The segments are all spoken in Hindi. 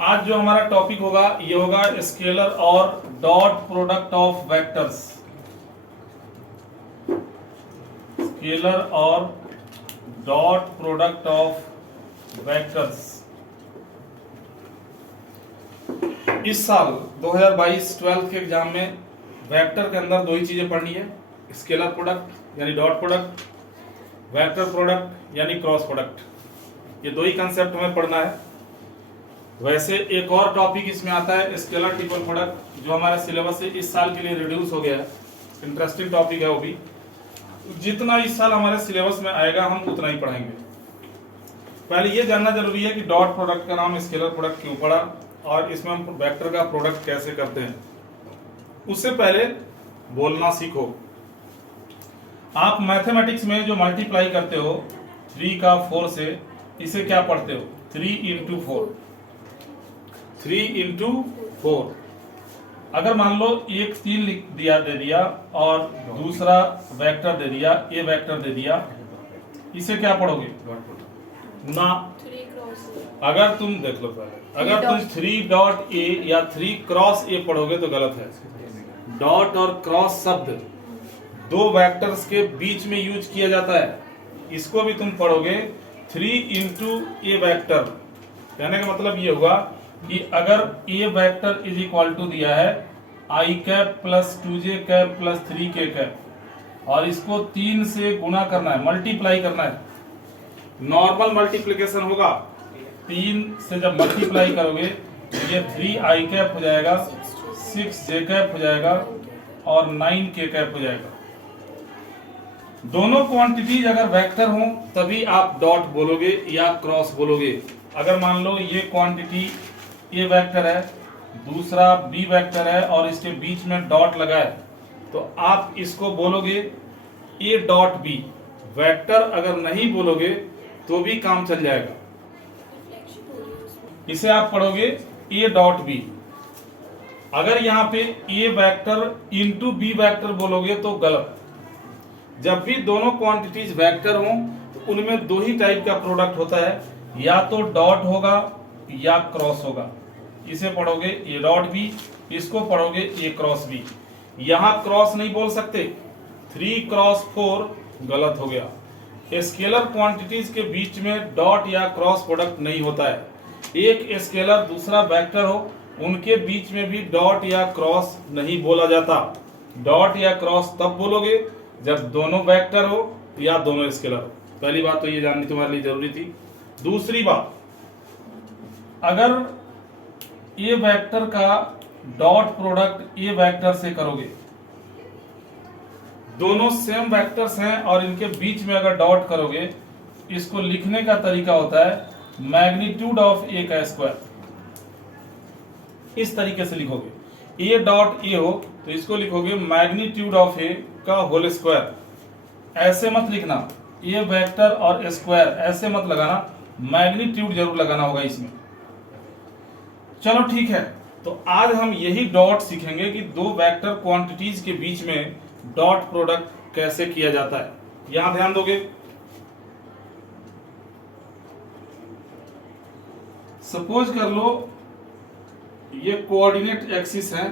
आज जो हमारा टॉपिक होगा ये होगा स्केलर और dot product of vectors. Scalar और डॉट प्रोडक्ट ऑफ वेक्टर्स। इस साल 2022 ट्वेल्थ के एग्जाम में वेक्टर के अंदर दो ही चीजें पढ़नी है, स्केलर प्रोडक्ट यानी डॉट प्रोडक्ट, वेक्टर प्रोडक्ट यानी क्रॉस प्रोडक्ट। ये दो ही कंसेप्ट हमें पढ़ना है। वैसे एक और टॉपिक इसमें आता है स्केलर ट्रिपल प्रोडक्ट, जो हमारे सिलेबस से इस साल के लिए रिड्यूस हो गया है। इंटरेस्टिंग टॉपिक है वो भी। जितना इस साल हमारे सिलेबस में आएगा हम उतना ही पढ़ेंगे। पहले ये जानना जरूरी है कि डॉट प्रोडक्ट का नाम स्केलर प्रोडक्ट क्यों पड़ा और इसमें हम वेक्टर का प्रोडक्ट कैसे करते हैं। उससे पहले बोलना सीखो। आप मैथमेटिक्स में जो मल्टीप्लाई करते हो 3 का 4 से, इसे क्या पढ़ते हो? 3 इंटू 4। 3 इंटू 4। अगर मान लो एक 3 लिख दिया दे दिया और दूसरा वेक्टर दे दिया, ए वेक्टर दे दिया, इसे क्या पढ़ोगे? ना, अगर तुम देख लो पहले, अगर तुम 3 डॉट ए या 3 क्रॉस ए पढ़ोगे तो गलत है। डॉट और क्रॉस शब्द दो वेक्टर्स के बीच में यूज किया जाता है। इसको भी तुम पढ़ोगे 3 इंटू ए वेक्टर। कहने का मतलब ये हुआ कि अगर ए वेक्टर इज इक्वल टू दिया है I cap plus 2j cap plus 3k cap और इसको 3 से गुना करना है, मल्टीप्लाई करना है। नॉर्मल मल्टीप्लिकेशन होगा, 3 से जब मल्टीप्लाई करोगे ये 3i कैप हो जाएगा, 6j कैप हो जाएगा और 9k कैप हो जाएगा। दोनों क्वांटिटीज अगर वेक्टर हो तभी आप डॉट बोलोगे या क्रॉस बोलोगे। अगर मान लो ये क्वांटिटी ए वेक्टर है, दूसरा बी वेक्टर है और इसके बीच में डॉट लगा है, तो आप इसको बोलोगे ए डॉट बी। वेक्टर अगर नहीं बोलोगे तो भी काम चल जाएगा। इसे आप पढ़ोगे ए डॉट बी। अगर यहाँ पे ए वेक्टर इंटू बी वेक्टर बोलोगे तो गलत। जब भी दोनों क्वांटिटीज वेक्टर हों तो उनमें दो ही टाइप का प्रोडक्ट होता है, या तो डॉट होगा या क्रॉस होगा। इसे पढ़ोगे ए डॉट बी, इसको पढ़ोगे ए क्रॉस बी। यहां क्रॉस नहीं बोल सकते, 3 क्रॉस 4 गलत हो गया। स्केलर क्वांटिटीज के बीच में डॉट या क्रॉस प्रोडक्ट नहीं होता है। एक स्केलर दूसरा वेक्टर हो, उनके बीच में भी डॉट या क्रॉस नहीं बोला जाता। डॉट या क्रॉस तब बोलोगे जब दोनों वेक्टर हो या दोनों स्केलर हो। पहली बात तो ये जाननी तुम्हारे लिए जरूरी थी। दूसरी बात, अगर ए वेक्टर का डॉट प्रोडक्ट ए वेक्टर से करोगे, दोनों सेम वेक्टर्स हैं और इनके बीच में अगर डॉट करोगे, इसको लिखने का तरीका होता है मैग्नीट्यूड ऑफ ए का स्क्वायर। इस तरीके से लिखोगे। ए डॉट ए हो तो इसको लिखोगे मैग्नीट्यूड ऑफ ए का होल स्क्वायर। ऐसे मत लिखना ए वेक्टर और स्क्वायर, ऐसे मत लगाना, मैग्नीट्यूड जरूर लगाना होगा इसमें। चलो ठीक है, तो आज हम यही डॉट सीखेंगे कि दो वेक्टर क्वांटिटीज के बीच में डॉट प्रोडक्ट कैसे किया जाता है। यहां ध्यान दोगे। सपोज कर लो ये कोऑर्डिनेट एक्सिस है,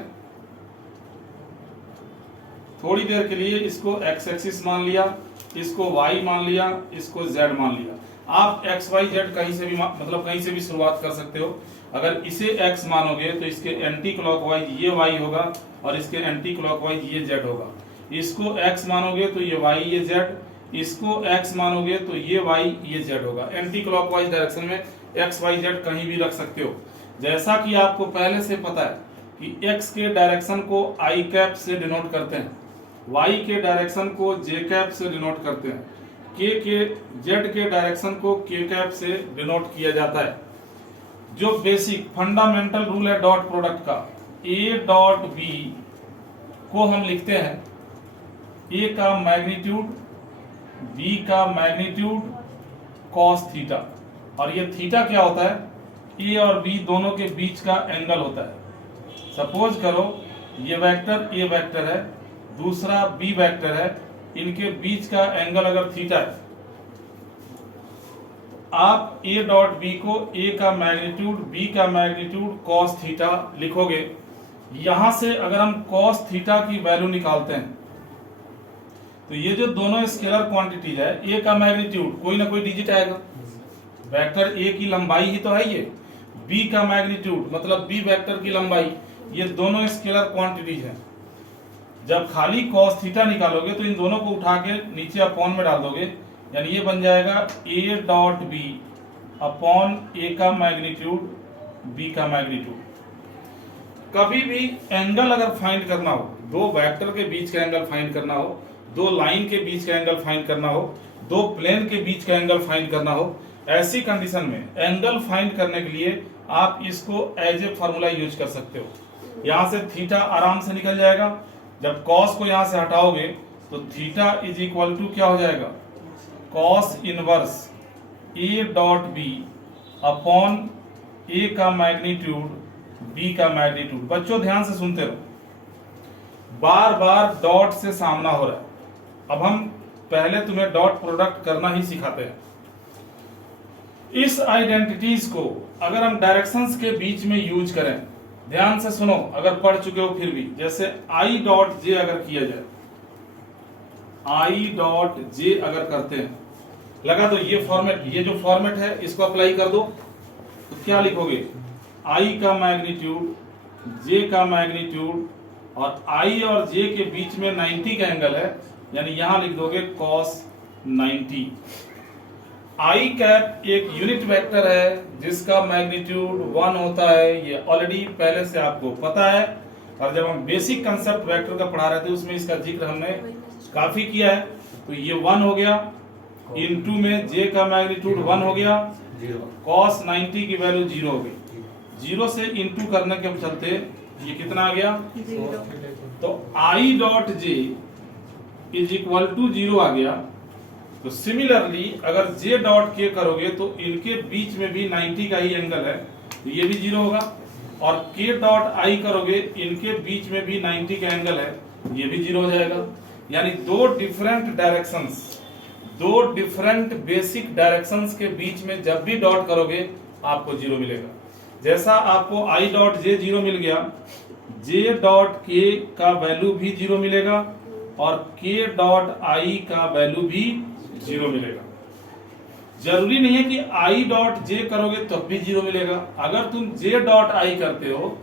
थोड़ी देर के लिए इसको एक्स एक्सिस मान लिया, इसको वाई मान लिया, इसको जेड मान लिया। आप एक्स वाई जेड कहीं से भी मतलब कहीं से भी शुरुआत कर सकते हो। अगर इसे एक्स मानोगे तो इसके एंटी क्लॉकवाइज ये वाई होगा और इसके एंटी क्लॉकवाइज ये जेड होगा। इसको एक्स मानोगे तो ये वाई ये जेड, इसको एक्स मानोगे तो ये वाई ये जेड होगा। एंटी क्लॉकवाइज डायरेक्शन में एक्स वाई जेड कहीं भी रख सकते हो। जैसा कि आपको पहले से पता है कि एक्स के डायरेक्शन को आई कैप से डिनोट करते हैं, वाई के डायरेक्शन को जे कैप से डिनोट करते हैं, जेड के डायरेक्शन को के कैप से डिनोट किया जाता है। जो बेसिक फंडामेंटल रूल है डॉट प्रोडक्ट का, ए डॉट बी को हम लिखते हैं ए का मैग्नीट्यूड, बी का मैग्नीट्यूड कॉस थीटा। और ये थीटा क्या होता है? ए और बी दोनों के बीच का एंगल होता है। सपोज करो ये वेक्टर ए वेक्टर है, दूसरा बी वेक्टर है, इनके बीच का एंगल अगर थीटा है आप ए डॉट बी को ए का मैग्नीट्यूड बी का मैग्नीट्यूड कॉस थीटा लिखोगे। यहां से अगर हम कॉस थीटा की वैल्यू निकालते हैं तो ये जो दोनों स्केलर क्वांटिटीज है, ए का मैग्नीट्यूड कोई ना कोई डिजिट आएगा, वेक्टर ए की लंबाई ही तो है ये, बी का मैग्नीट्यूड मतलब बी वेक्टर की लंबाई, ये दोनों स्केलर क्वांटिटीज है। जब खाली कॉस थीटा निकालोगे तो इन दोनों को उठा के नीचे अपॉन में डाल दोगे, यानी ये बन जाएगा ए डॉट बी अपॉन ए का मैग्नीट्यूड बी का मैग्नीट्यूड। कभी भी एंगल अगर फाइंड करना हो, दो वेक्टर के बीच का एंगल फाइंड करना हो, दो लाइन के बीच का एंगल फाइंड करना हो, दो प्लेन के बीच का एंगल फाइंड करना हो, ऐसी कंडीशन में एंगल फाइंड करने के लिए आप इसको एज ए फॉर्मूला यूज कर सकते हो। यहां से थीटा आराम से निकल जाएगा। जब कॉस को यहां से हटाओगे तो थीटा इज इक्वल टू क्या हो जाएगा, cos inverse A dot B upon A का मैग्नीट्यूड बी का मैग्नीट्यूड। बच्चों ध्यान से सुनते रहो, बार बार डॉट से सामना हो रहा है। अब हम पहले तुम्हें डॉट प्रोडक्ट करना ही सिखाते हैं। इस आइडेंटिटीज को अगर हम डायरेक्शंस के बीच में यूज करें, ध्यान से सुनो, अगर पढ़ चुके हो फिर भी, जैसे आई डॉट जे अगर किया जाए, आई डॉट जे अगर करते हैं, लगा तो ये फॉर्मेट, ये जो फॉर्मेट है इसको अप्लाई कर दो तो क्या लिखोगे, आई का मैग्नीट्यूड जे का मैग्नीट्यूड और आई और जे के बीच में 90 का एंगल है, यानी यहां लिख दोगे cos 90। आई कैप एक यूनिट वेक्टर है जिसका मैग्नीट्यूड 1 होता है, ये ऑलरेडी पहले से आपको पता है, और जब हम बेसिक कंसेप्ट वेक्टर का पढ़ा रहे थे उसमें इसका जिक्र हमने काफी किया है। तो ये 1 हो गया, इनटू में जे का मैग्नीट्यूड 1 हो गया, cos 90 की वैल्यू 0 हो गई, 0 से इनटू करने के चलते ये कितना आ गया 0। तो i dot j is equal to 0 आ गया। तो सिमिलरली अगर जे डॉट के करोगे तो इनके बीच में भी 90 का ही एंगल है, तो ये भी 0 होगा, और के डॉट आई करोगे इनके बीच में भी 90 का एंगल है, ये भी 0 हो जाएगा। यानी दो डिफरेंट डायरेक्शंस, दो डिफरेंट बेसिक डायरेक्शंस के बीच में जब भी डॉट करोगे आपको 0 मिलेगा। जैसा आपको आई डॉट जे 0 मिल गया, जे डॉट के का वैल्यू भी 0 मिलेगा और के डॉट आई का वैल्यू भी 0 मिलेगा। जरूरी नहीं है कि आई डॉट जे करोगे तब भी 0 मिलेगा। अगर तुम जे डॉट आई करते हो,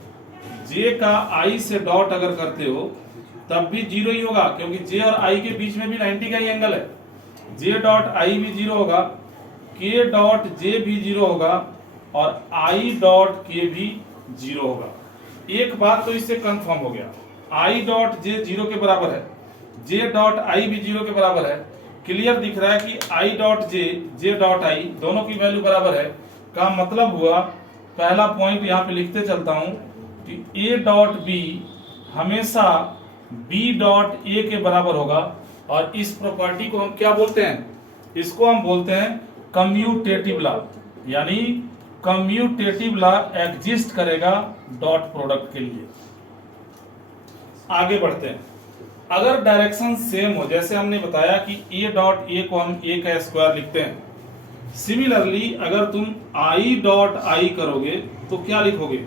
जे का आई से डॉट अगर करते हो तब भी 0 ही होगा, क्योंकि जे और आई के बीच में भी 90 का ही एंगल है। जे डॉट आई भी 0 होगा, के डॉट जे भी 0 होगा और आई डॉट के भी 0 होगा। एक बात तो इससे कंफर्म हो गया, आई डॉट जे 0 के बराबर है, जे डॉट आई भी 0 के बराबर है। क्लियर दिख रहा है कि आई dot J, J dot I दोनों की वैल्यू बराबर है। का मतलब हुआ, पहला पॉइंट यहाँ पे लिखते चलता हूं कि ए डॉट बी हमेशा बी डॉट ए के बराबर होगा, और इस प्रॉपर्टी को हम क्या बोलते हैं, इसको हम बोलते हैं कम्यूटेटिव लॉ। यानी कम्यूटेटिव लॉ एग्जिस्ट करेगा डॉट प्रोडक्ट के लिए। आगे बढ़ते हैं। अगर डायरेक्शन सेम हो, जैसे हमने बताया कि ए डॉट ए को हम ए का स्क्वायर लिखते हैं, सिमिलरली अगर तुम आई डॉट आई करोगे तो क्या लिखोगे,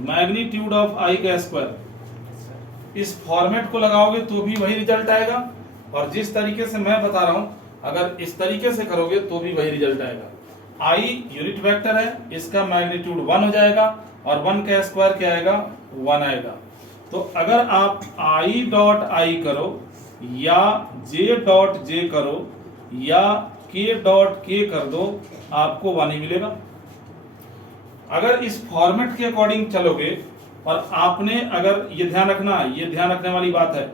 मैग्नीट्यूड ऑफ आई का स्क्वायर। इस फॉर्मेट को लगाओगे तो भी वही रिजल्ट आएगा, और जिस तरीके से मैं बता रहा हूं अगर इस तरीके से करोगे तो भी वही रिजल्ट आएगा। आई यूनिट वेक्टर है, इसका मैग्नीट्यूड 1 हो जाएगा और 1 का स्क्वायर क्या आएगा, 1 आएगा। तो अगर आप आई डॉट आई करो या जे डॉट जे करो या के डॉट के कर दो, आपको 1 ही मिलेगा। अगर इस फॉर्मेट के अकॉर्डिंग चलोगे, और आपने अगर ये ध्यान रखना, ये ध्यान रखने वाली बात है,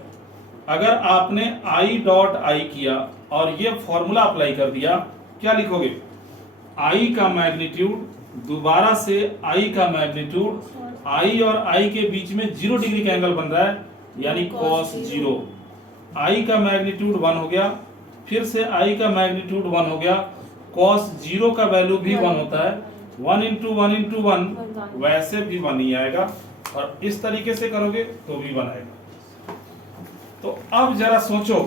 अगर आपने आई डॉट आई किया और ये फॉर्मूला अप्लाई कर दिया, क्या लिखोगे, आई का मैग्नीट्यूड दोबारा से आई का मैग्नीट्यूड, आई और आई के बीच में 0 डिग्री का एंगल बन रहा है, यानी cos 0। आई का मैग्नीट्यूड 1 हो गया, फिर से आई का मैग्नीट्यूड 1 हो गया, cos 0 का वैल्यू भी 1 होता है, 1 इंटू 1 इंटू 1 वैसे भी 1 ही आएगा, और इस तरीके से करोगे तो भी 1 आएगा। तो अब जरा सोचो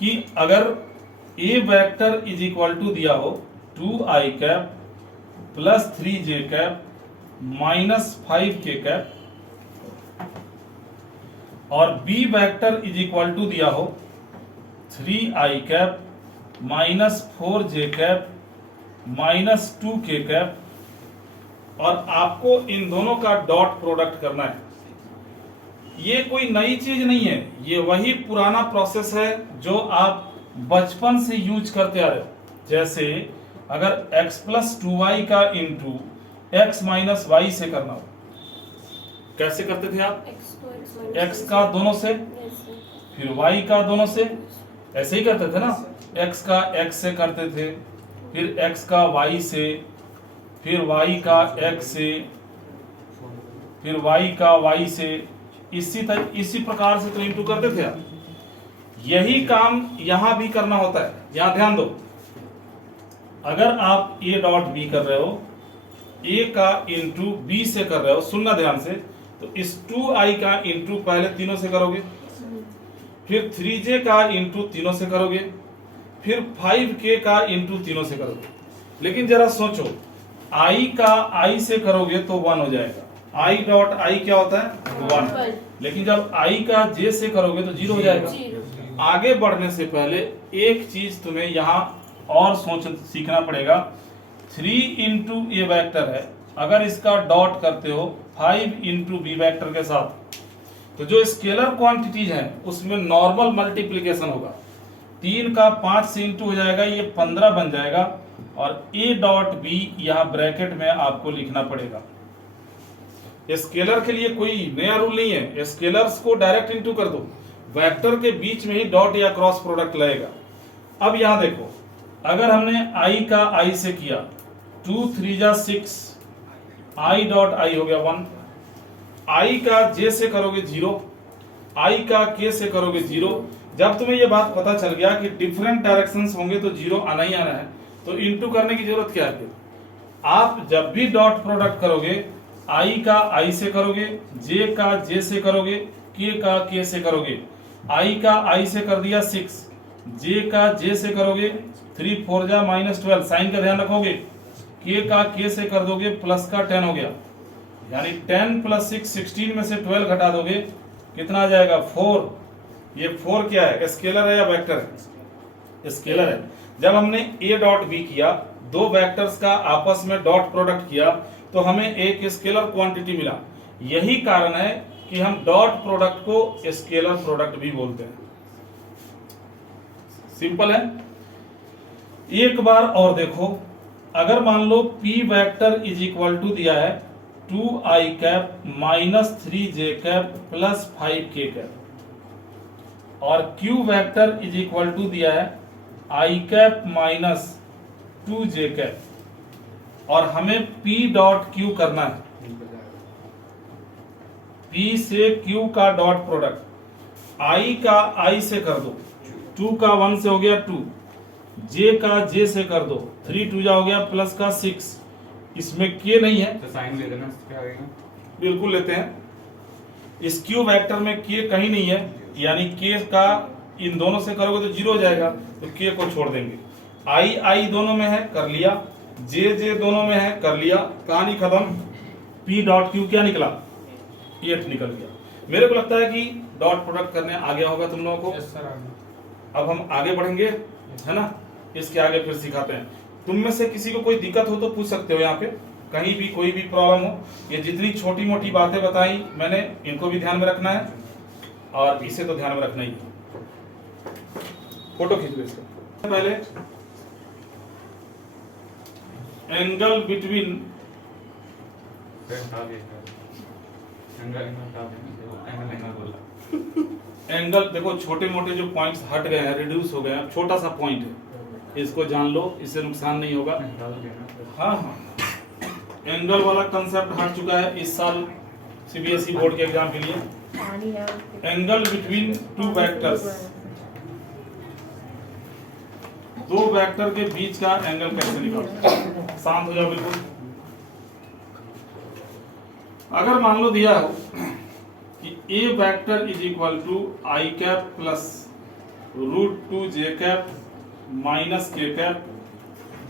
कि अगर ए वेक्टर इज इक्वल टू दिया हो 2i cap plus 3j cap minus 5k cap, और b vector is equal to दिया हो 3i cap minus 4j cap minus 2k cap, और आपको इन दोनों का डॉट प्रोडक्ट करना है। ये कोई नई चीज नहीं है, ये वही पुराना प्रोसेस है जो आप बचपन से यूज करते आ रहे हो। जैसे अगर x प्लस 2y का इंटू x माइनस वाई से करना हो, कैसे करते थे आप? x का दोनों से, फिर y का दोनों से, ऐसे ही करते थे ना। x का x से करते थे, फिर x का y से, फिर y का x से, फिर y का y से, इसी प्रकार से तो इंटू करते थे आप। यही काम यहां भी करना होता है। यहां ध्यान दो, अगर आप a डॉट b कर रहे हो, a का इंटू b से कर रहे हो, सुनना ध्यान से, तो इस 2i का इंटू पहले तीनों से करोगे, फिर 3j का इंटू तीनों से करोगे, फिर 5k का इंटू तीनों से करोगे। लेकिन जरा सोचो, i का i से करोगे तो 1 हो जाएगा। i डॉट i क्या होता है? 1। लेकिन जब i का j से करोगे तो 0 हो जाएगा। आगे बढ़ने से पहले एक चीज तुम्हें यहाँ और सोच सीखना पड़ेगा। 3 इंटू ए वैक्टर है, अगर इसका डॉट करते हो 5 इंटू बी वैक्टर के साथ, तो जो स्केलर क्वांटिटीज हैं उसमें नॉर्मल मल्टीप्लिकेशन होगा। 3 का 5 से इंटू हो जाएगा, ये 15 बन जाएगा, और a डॉट b यहाँ ब्रैकेट में आपको लिखना पड़ेगा। स्केलर के लिए कोई नया रूल नहीं है, स्केलर्स को डायरेक्ट इंटू कर दो, वेक्टर के बीच में ही डॉट या क्रॉस प्रोडक्ट लगेगा। अब यहां देखो, अगर हमने i का i से किया, 2 3 जा 6, i डॉट i हो गया 1, i का j से करोगे 0, i का k से करोगे 0। जब तुम्हें ये बात पता चल गया कि डिफरेंट डायरेक्शंस होंगे तो 0 आना ही आना है, तो इंटू करने की जरूरत क्या है? आप जब भी डॉट प्रोडक्ट करोगे, i का i से करोगे, j का j से करोगे, k का k से करोगे। i का i से कर दिया 6, j का j से करोगे 3 4 जा -12, साइन का ध्यान रखोगे, k का k से कर दोगे, प्लस का 10 हो गया, यानी 10 प्लस 6 16 में से 12 घटा दोगे, कितना आ जाएगा? 4। ये 4 क्या है? स्केलर है या वेक्टर है? स्केलर है। जब हमने a डॉट b किया, दो वेक्टर्स का आपस में डॉट प्रोडक्ट किया, तो हमें एक स्केलर क्वांटिटी मिला। यही कारण है कि हम डॉट प्रोडक्ट को स्केलर प्रोडक्ट भी बोलते हैं। सिंपल है। एक बार और देखो, अगर मान लो p vector is equal to दिया है 2i cap minus 3j cap plus 5k cap, और q vector is equal to दिया है i cap minus 2j cap, और हमें p डॉट q करना है। p से q का डॉट प्रोडक्ट i का i से कर दो, 2 का 1 से हो गया 2, j का j से कर दो, 3 2 जा हो गया, प्लस का 6, इसमें k नहीं है तो साइन ले लेना, क्या आएगा? बिल्कुल लेते हैं। इस q वेक्टर में k कहीं नहीं है, यानी k का इन दोनों से करोगे तो 0 हो जाएगा, तो k को छोड़ देंगे। i दोनों में है, कर लिया, j दोनों में है, कर लिया, कहानी खत्म। p डॉट q क्या निकला? 8 निकल गया। मेरे को लगता है कि डॉट प्रोडक्ट करने आ गया होगा तुम लोगों को। Yes sir. अब हम आगे बढ़ेंगे, है ना? इसके आगे फिर सिखाते हैं। तुम में से किसी को कोई दिक्कत हो तो पूछ सकते हो, यहाँ पे कहीं भी कोई भी प्रॉब्लम हो। ये जितनी छोटी मोटी बातें बताई मैंने, इनको भी ध्यान में रखना है, और इसे तो ध्यान में रखना ही है। फोटो खींच लो इसका। पहले एंगल बिटवीन एंगल, देखो छोटे मोटे जो पॉइंट्स हट गए हैं, रिड्यूस हो गए हैं, छोटा सा पॉइंट है, इसको जान लो, इससे नुकसान नहीं होगा। हाँ हाँ, एंगल वाला कंसेप्ट हट चुका है इस साल सीबीएसई बोर्ड के एग्जाम के लिए। एंगल बिटवीन टू वेक्टर्स, दो वेक्टर के बीच का एंगल कैसे निकालते? शांत हो जाओ बिल्कुल। अगर मान लो दिया हो कि A vector is equal to I cap plus root 2 J cap minus K cap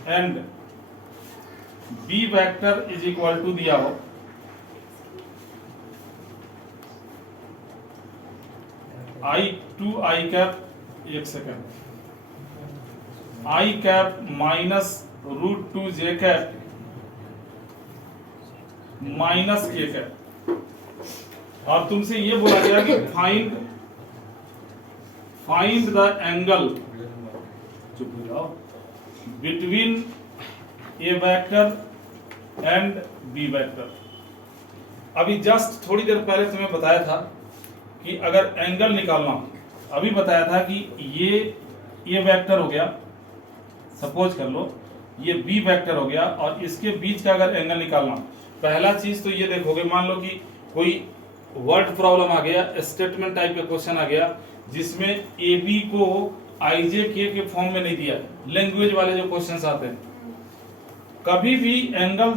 and B vector is equal to दिया हो आई टू आई कैप, एक second, I cap minus root two J cap minus K cap, और तुमसे ये बोला गया कि find the angle between A vector and B vector. अभी जस्ट थोड़ी देर पहले तुम्हें बताया था कि अगर एंगल निकालना, अभी बताया था कि ये वेक्टर हो गया, सपोज कर लो ये बी वेक्टर हो गया, और इसके बीच का अगर एंगल निकालना, पहला चीज तो ये देखोगे, मान लो कि कोई वर्ड प्रॉब्लम आ गया, स्टेटमेंट टाइप का क्वेश्चन आ गया जिसमें ए बी को आई जे के फॉर्म में नहीं दिया, लैंग्वेज वाले जो क्वेश्चंस आते हैं, कभी भी एंगल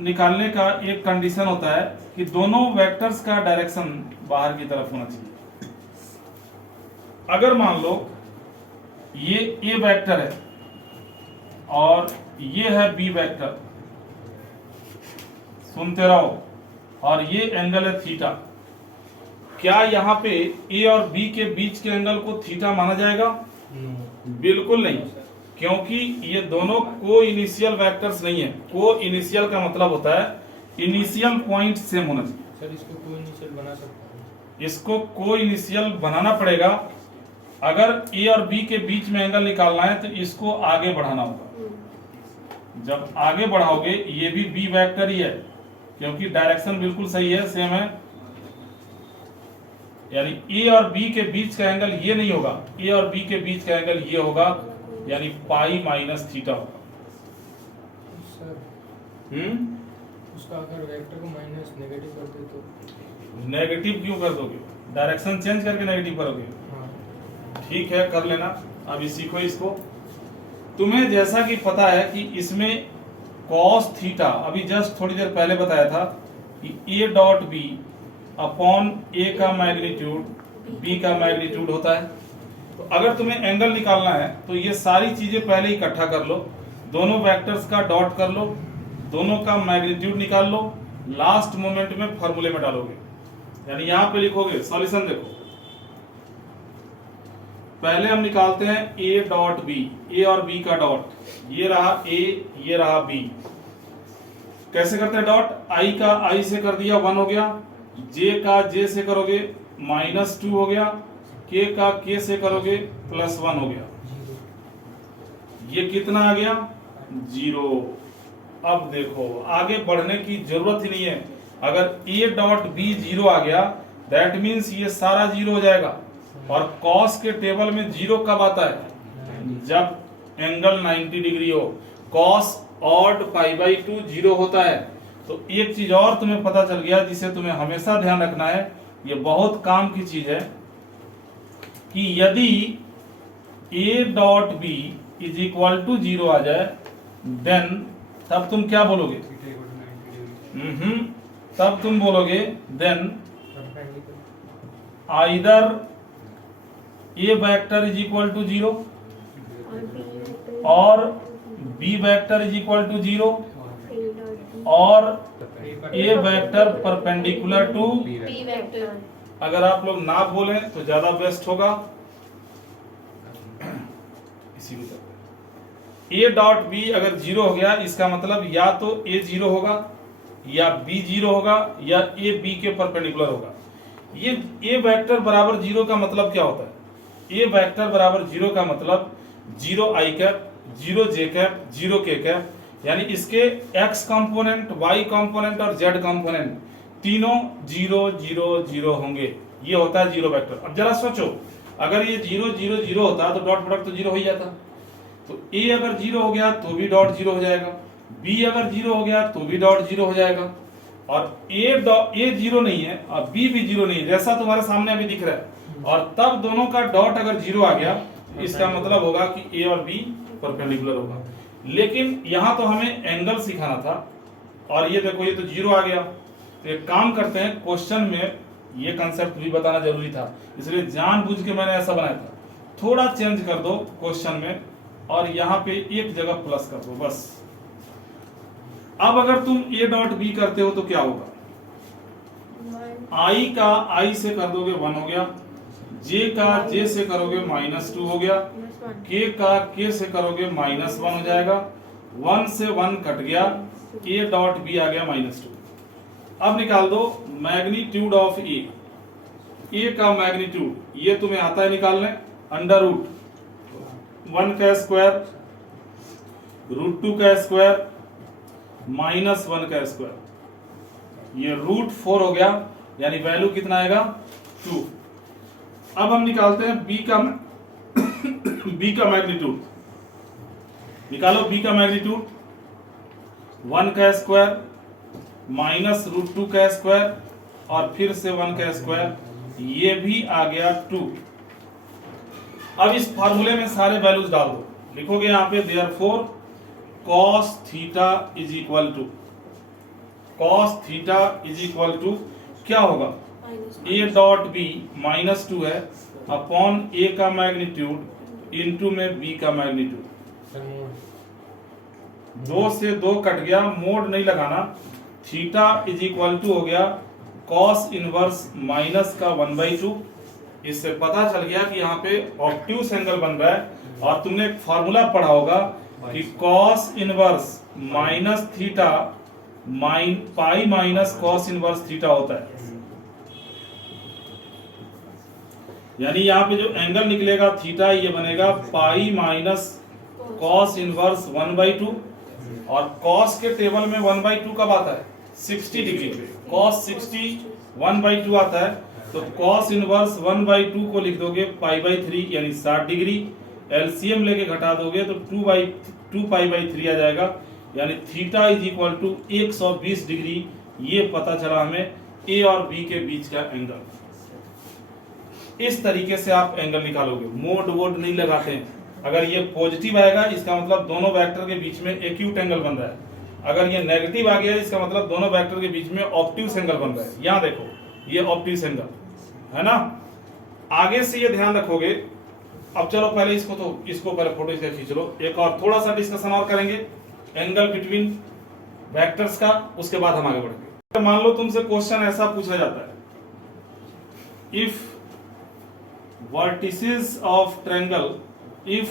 निकालने का एक कंडीशन होता है कि दोनों वेक्टर्स का डायरेक्शन बाहर की तरफ होना चाहिए। अगर मान लो ये ए वेक्टर है और ये है बी वेक्टर, सुनते रहो, और ये एंगल है थीटा, क्या यहाँ पे ए और बी के बीच के एंगल को थीटा माना जाएगा? बिल्कुल नहीं, क्योंकि ये दोनों को इनिशियल वेक्टर्स नहीं है। को इनिशियल का मतलब होता है इनिशियल पॉइंट सेम होना चाहिए। सर इसको को इनिशियल बना सकते हैं? इसको को इनिशियल बनाना पड़ेगा। अगर ए और बी के बीच में एंगल निकालना है तो इसको आगे बढ़ाना होगा। जब आगे बढ़ाओगे, ये भी बी वेक्टर ही है क्योंकि डायरेक्शन बिल्कुल सही है, सेम है, यानी ए और बी के बीच का एंगल ये नहीं होगा, ए और बी के बीच का एंगल ये होगा, यानी पाई माइनस थीटा होगा। सर उसका अगर वेक्टर को माइनस नेगेटिव कर दे तो? नेगेटिव क्यों कर दोगे? डायरेक्शन चेंज करके नेगेटिव करोगे? हाँ। ठीक है, कर लेना। अभी सीखो इसको। तुम्हें जैसा कि पता है कि इसमें कॉस थीटा, अभी जस्ट थोड़ी देर पहले बताया था कि ए डॉट बी अपॉन ए का मैग्नीट्यूड बी का मैग्नीट्यूड होता है। तो अगर तुम्हें एंगल निकालना है तो ये सारी चीजें पहले इकट्ठा कर लो, दोनों वेक्टर्स का डॉट कर लो, दोनों का मैग्नीट्यूड निकाल लो, लास्ट मोमेंट में फॉर्मूले में डालोगे, यानी यहां पे लिखोगे। सॉल्यूशन देखो, पहले हम निकालते हैं ए डॉट बी, ए और बी का डॉट, ये रहा ए, ये रहा बी। कैसे करते हैं डॉट? आई का आई से कर दिया 1 हो गया, जे का जे से करोगे -2 हो गया, के का के से करोगे +1 हो गया। ये कितना आ गया? 0। अब देखो आगे बढ़ने की जरूरत ही नहीं है। अगर ए डॉट बी 0 आ गया, दैट मीन्स ये सारा 0 हो जाएगा। और कॉस के टेबल में 0 कब आता है? जब एंगल 90 डिग्री हो। कॉस ऑड π/2 0 होता है। तो एक चीज और तुम्हें पता चल गया जिसे तुम्हें हमेशा ध्यान रखना है, ये बहुत काम की चीज है, कि यदि A dot B is equal to 0 आ जाए, देन तब तुम क्या बोलोगे? तब तुम बोलोगे then either A vector is equal to 0 और B vector is equal to 0 और A vector perpendicular to B vector. अगर आप लोग ना बोले तो ज्यादा बेस्ट होगा। इसी को ए डॉट बी अगर 0 हो गया, इसका मतलब या तो ए 0 होगा या बी 0 होगा या ए बी के परपेंडिकुलर होगा। ये ए वेक्टर बराबर 0 का मतलब क्या होता है? ए वेक्टर बराबर 0 का मतलब 0 आई कैप, 0 जे कैप, 0 के कैप, यानी इसके x कंपोनेंट, y कंपोनेंट और z कंपोनेंट तीनों 0 0 0 होंगे। ये होता है 0 वेक्टर। अब जरा सोचो, अगर ये 0 0 0 होता तो डॉट प्रोडक्ट तो 0 हो ही जाता। तो a अगर 0 हो गया तो भी डॉट 0 हो जाएगा, b अगर 0 हो गया तो भी डॉट 0 हो जाएगा, और a 0 नहीं है और b भी 0 नहीं है, जैसा तुम्हारे सामने अभी दिख रहा है। और तब दोनों का डॉट अगर 0 आ गया, इसका मतलब होगा कि a और b परपेंडिकुलर होगा। लेकिन यहां तो हमें एंगल सिखाना था, और ये देखो ये तो 0 आ गया। तो एक काम करते हैं, क्वेश्चन में ये कंसेप्ट भी बताना जरूरी था, इसलिए जानबूझ के मैंने ऐसा बनाया था। थोड़ा चेंज कर दो क्वेश्चन में और यहाँ पे एक जगह प्लस कर दो बस। अब अगर तुम ए डॉट बी करते हो तो क्या होगा, आई का आई से कर दोगे 1 हो गया, जे का जे से करोगे -2 हो गया, के का के से करोगे -1 हो जाएगा, 1 से 1 कट गया, ए डॉट बी आ गया -2। अब निकाल दो मैग्नीट्यूड ऑफ ए, ए का मैग्नीट्यूड ये तुम्हें आता है निकालने, अंडर रूट 1 का स्क्वायर √2 का स्क्वायर -1 का स्क्वायर, ये √4 हो गया, यानी वैल्यू कितना आएगा 2। अब हम निकालते हैं बी का बी का मैग्नीट्यूड, निकालो बी का मैग्नीट्यूड 1 का स्क्वायर -√2 का स्क्वायर और फिर से 1 का स्क्वायर, ये भी आ गया 2। अब इस फार्मूले में सारे वैल्यूज डाल दो, लिखोगे यहां पे therefore cos theta is equal to, cos theta is equal to क्या होगा, ए डॉट बी -2 है अपॉन ए का मैग्नीट्यूड इनटू में बी का मैग्नीट्यूड, 2 से 2 कट गया, मोड नहीं लगाना, थीटा इज इक्वल टू हो गया cos इनवर्स माइनस का 1/2। इससे पता चल गया कि यहाँ पे ऑब्ट्यूस एंगल बन रहा है, और तुमने एक फॉर्मूला पढ़ा होगा कि cos inverse minus theta pi minus cos inverse theta होता है, यानी यहाँ पे जो एंगल निकलेगा थीटा ये बनेगा पाई माइनस cos इनवर्स 1/2, और cos के टेबल में 1/2 कब आता है, 60 डिग्री पे, cos 60 1/2 आता है, तो cos इनवर्स 1/2 को लिख दोगे π/3 यानी 60 डिग्री, एलसीएम लेके घटा दोगे तो 2 π/3 आ जाएगा, यानी theta is equal to 120 degree. ये पता चला हमें ए और बी के बीच का एंगल। इस तरीके से आप एंगल निकालोगे, मोड वोड नहीं लगाते हैं। अगर ये पॉजिटिव आएगा इसका मतलब दोनों वेक्टर के बीच में एक्यूट एंगल बन रहा है, अगर ये नेगेटिव आ गया इसका मतलब दोनों वेक्टर के बीच में ऑब्ट्यूस एंगल बन रहा है। यहाँ देखो ये ऑब्ट्यूस एंगल है ना, आगे से ये ध्यान रखोगे। अब चलो पहले इसको पहले फोटो इसका खींच लो, एक और थोड़ा सा डिस्कशन और करेंगे एंगल बिटवीन वेक्टर्स का, उसके बाद हम आगे बढ़ेंगे। मान लो तुमसे क्वेश्चन ऐसा पूछा जाता है, if vertices of triangle, if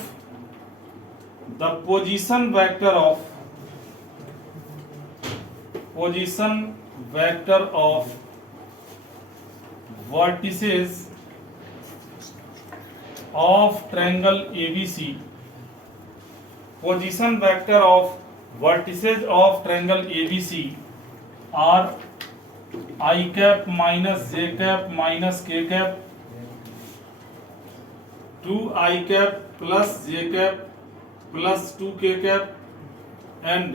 the position vector of vertices of triangle ABC, position vector of vertices of triangle ABC are I cap minus j cap minus k cap 2i cap plus j cap plus 2k cap and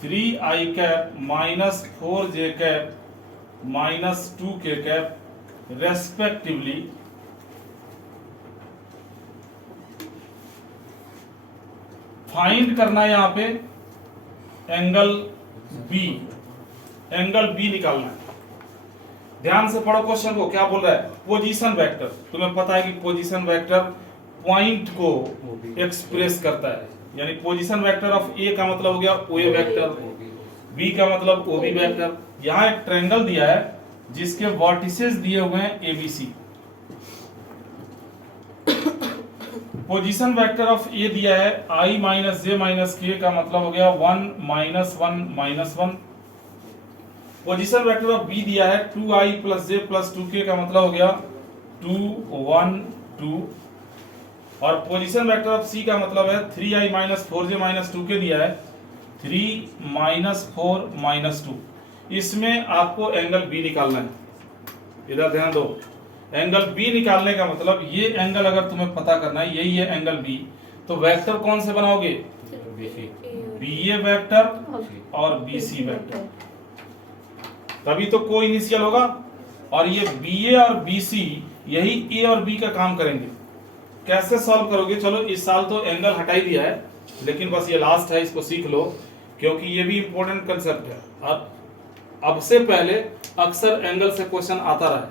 3i cap minus 4j cap minus 2k cap respectively, find करना है यहाँ पे एंगल बी, एंगल बी निकालना है। ध्यान से पढ़ो क्वेश्चन को, क्या बोल रहा है, पोजीशन वेक्टर। तुम्हें पता है कि पोजीशन वेक्टर पॉइंट को एक्सप्रेस करता है, यानी पोजीशन वेक्टर ऑफ ए का मतलब हो गया ओए वेक्टर, बी का मतलब ओबी वेक्टर। यहाँ एक ट्रायंगल दिया है जिसके वर्टिसेस दिए हुए हैं एबीसी। पोजीशन वेक्टर ऑफ ए दिया है i माइनस जे माइनस के का मतलब हो गया 1 -1 -1। पोजीशन वेक्टर ऑफ बी दिया है 2i प्लस जे प्लस 2k का मतलब हो गया 2 1 2। और पोजीशन वेक्टर ऑफ सी का मतलब है 3i minus 4j minus 2k दिया है 3 -4 -2। इसमें आपको एंगल बी निकालना है, इधर ध्यान दो। एंगल बी निकालने का मतलब ये एंगल अगर तुम्हें पता करना है, यही है एंगल बी, तो वेक्टर कौन से बनाओगे, बी ए वेक्टर और बी सी वेक्टर, तभी तो को इनिशियल होगा। और ये बी ए और बी सी यही ए और बी का काम करेंगे। कैसे सॉल्व करोगे, चलो इस साल तो एंगल हटा ही दिया है, लेकिन बस ये लास्ट है, इसको सीख लो क्योंकि ये भी इंपॉर्टेंट कंसेप्ट है। अब से पहले अक्सर एंगल से क्वेश्चन आता रहा है,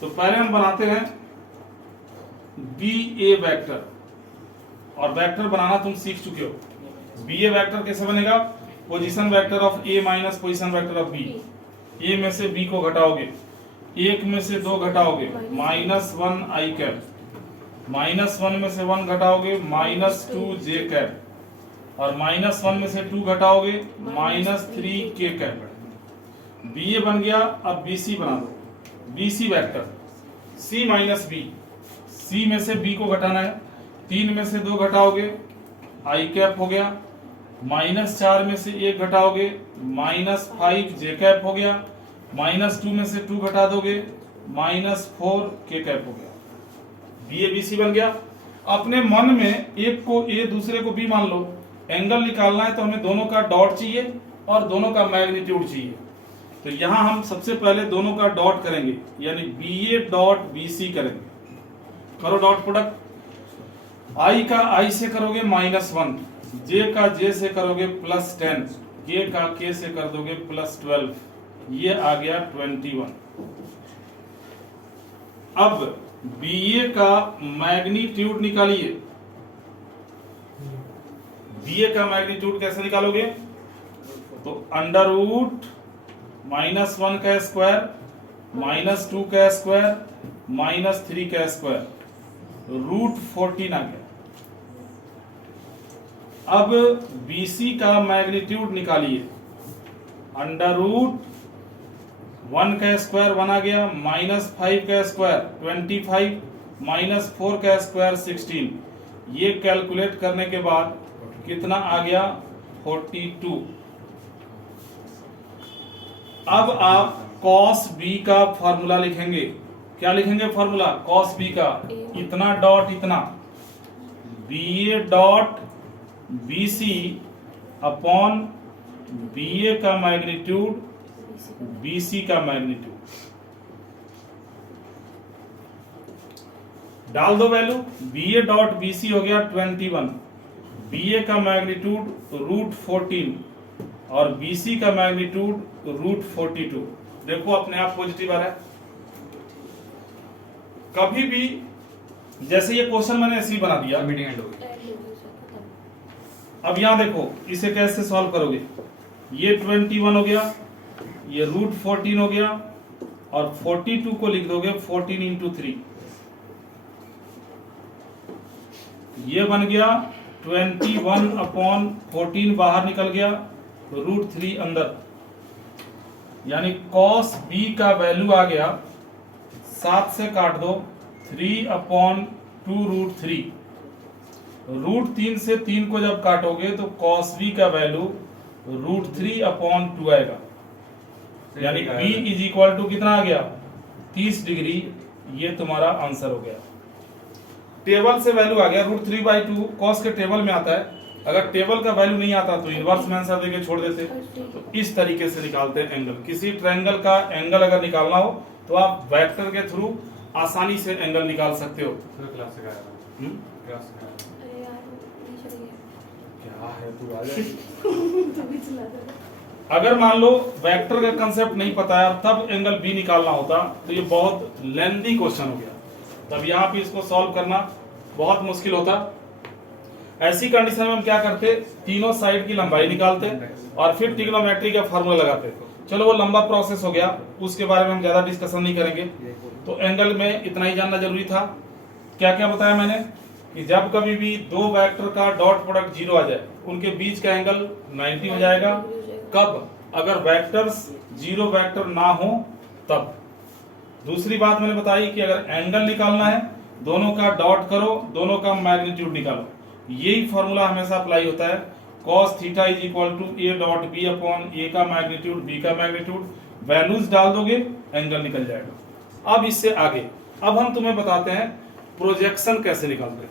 तो पहले हम बनाते हैं बी ए वेक्टर, और वेक्टर बनाना तुम सीख चुके हो। बी ए वेक्टर कैसे बनेगा, position vector of A minus position vector of B. A में से बी को घटाओगे, एक में से दो घटाओगे -1 आई कैप, -1 में से 1 घटाओगे -2 जे कैप, और -1 में से 2 घटाओगे -3 के कैप। बी ए बन गया। अब बी सी बना दो, B C vector C minus B, C में से बी को घटाना है, 3 में से 2 घटाओगे आई कैप हो गया, -4 में से 1 घटाओगे -5 जे कैप हो गया, -2 में से 2 घटा दोगे -4 के कैप हो गया। बी ए बी सी बन गया। अपने मन में एक को ए दूसरे को बी मान लो। एंगल निकालना है तो हमें दोनों का डॉट चाहिए और दोनों का मैग्नीट्यूड चाहिए। तो यहां हम सबसे पहले दोनों का डॉट करेंगे, यानी b a dot b c करेंगे। करो डॉट प्रोडक्ट। आई का आई से करोगे -1, जे का जे से करोगे +10, के का के से कर दोगे +12, ये आ गया 21। अब बी ए का मैग्नीट्यूड निकालिए। बी ए का मैग्नीट्यूड कैसे निकालोगे? तो √-1 का स्क्वायर -2 का स्क्वायर -3 का स्क्वायर √14 आ गया। अब BC का मैग्नीट्यूड निकालिए। √1 का स्क्वायर 1 आ गया, -5 का स्क्वायर 25, -4 का स्क्वायर 16। ये कैलकुलेट करने के बाद कितना आ गया? 42। अब आप cos B का फॉर्मूला लिखेंगे। क्या लिखेंगे फॉर्मूला? cos B का इतना डॉट इतना, BA dot BC upon BA का मैग्नीट्यूड BC का मैग्नीट्यूड। डाल दो वैल्यू। BA डॉट BC हो गया 21, BA का मैग्नीट्यूड √14 और BC का मैग्नीट्यूड √42। देखो अपने आप पॉजिटिव आ रहा है। कभी भी जैसे ये क्वेश्चन मैंने ऐसे ही बना दिया। अब यहां देखो इसे कैसे सॉल्व करोगे। ये 21 हो गया, ये √14 हो गया, और 42 को लिख दोगे 14 × 3। ये बन गया 21/14, बाहर निकल गया, √3 अंदर, यानी cos B का वैल्यू आ गया 7 से काट दो 3/2√3। √3 से 3 को जब काटोगे तो cos B का वैल्यू √3/2 आएगा, यानी B = कितना आ गया? 30 डिग्री। ये तुम्हारा आंसर हो गया। टेबल से वैल्यू आ गया √3/2, cos के टेबल में आता है। अगर टेबल का वैल्यू नहीं आता तो इनवर्स में आंसर देके छोड़ देते। तो इस तरीके से निकालते हैं एंगल। किसी ट्रायंगल का एंगल अगर निकालना हो तो आप वेक्टर के थ्रू आसानी से एंगल निकाल सकते हो। क्या है तू आ जा। अगर मान लो वेक्टर का कंसेप्ट नहीं पता है तब एंगल बी निकालना होता तो ये बहुत लेंथी क्वेश्चन हो गया, तब यहाँ पे इसको सॉल्व करना बहुत मुश्किल होता। ऐसी कंडीशन में हम क्या करते? तीनों साइड की लंबाई निकालते और फिर ट्रिग्नोमेट्री का फार्मूला लगाते। चलो वो लंबा प्रोसेस हो गया, उसके बारे में हम ज्यादा डिस्कशन नहीं करेंगे। तो एंगल में इतना ही जानना जरूरी था। क्या क्या बताया मैंने कि जब कभी भी दो वेक्टर का डॉट प्रोडक्ट 0 आ जाए उनके बीच का एंगल 90 हो जाएगा। कब? अगर वेक्टर्स 0 वेक्टर ना हो तब। दूसरी बात मैंने बताई कि अगर एंगल निकालना है दोनों का डॉट करो, दोनों का मैग्नीट्यूड निकालो। यही फॉर्मूला हमेशा अप्लाई होता है। cos θ = a dot b upon a का मैग्नीट्यूड b का मैग्नीट्यूड। वैल्यूज डाल दोगे एंगल निकल जाएगा। अब इससे आगे अब हम तुम्हें बताते हैं प्रोजेक्शन कैसे निकालते हैं।